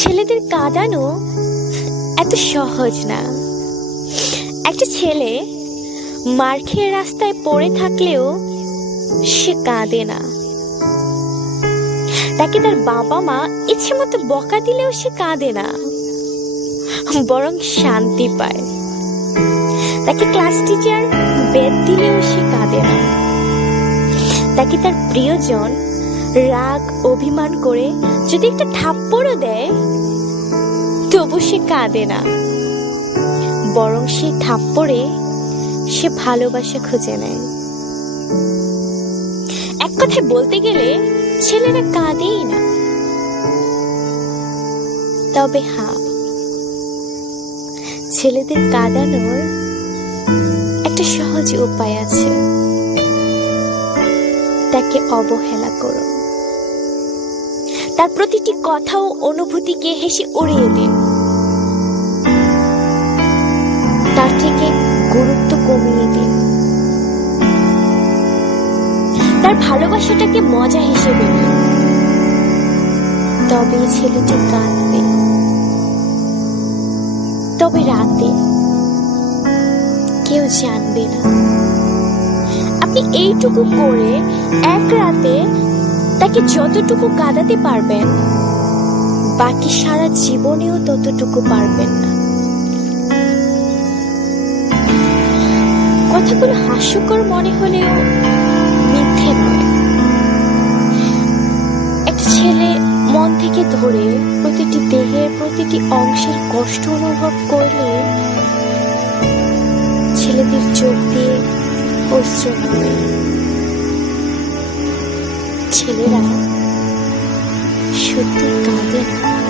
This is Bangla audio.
ছেলেদের কাঁদানো এত সহজ না। একটা ছেলে মার খেয়ে রাস্তায় পড়ে থাকলেও সে কাঁদে না। তাকে তার বাবা মা ইচ্ছে মতো বকা দিলেও সে কাঁদে না। বরং শান্তি পায়। তাকে ক্লাস টিচার বেদ দিলেও সে কাঁদে না। তাকে তার প্রিয়জন রাগ, অভিমান করে যদি একটা থাপ্পড়ও দেয়, তবু সে কাঁদে না। বরং সেই থাপ্পড়ে সে ভালোবাসা খুঁজে নেয়। এক কথায় বলতে গেলে, ছেলেরা কাঁদেই না। তবে হ্যাঁ ছেলেদের কাঁদানোর একটা সহজ উপায় আছে। তাকে অবহেলা করো। তার প্রতিটি কথা ও অনুভূতিকে হেসে উড়িয়ে দিন তার থেকে গুরুত্ব কমিয়ে দিন তার ভালোবাসাটাকে মজা হিসেবে তবে ছেলেটি কাঁদবে। তবে রাতে কেউ জানবে না। আপনি এইটুকু করে এক রাতে তাকে যতটুকু কাঁদাতে পারবেন, বাকি সারা জীবনেও ততটুকু পারবেন না কথাগুলো হাস্যকর মনে হলেও মিথ্যে একটা ছেলে মন থেকে ধরে প্রতিটি দেহের প্রতিটি অংশের কষ্ট অনুভব করলে ছেলেদের চোখ দিয়ে অশ্রু। ছেলেরা সত্যি কাঁদে না।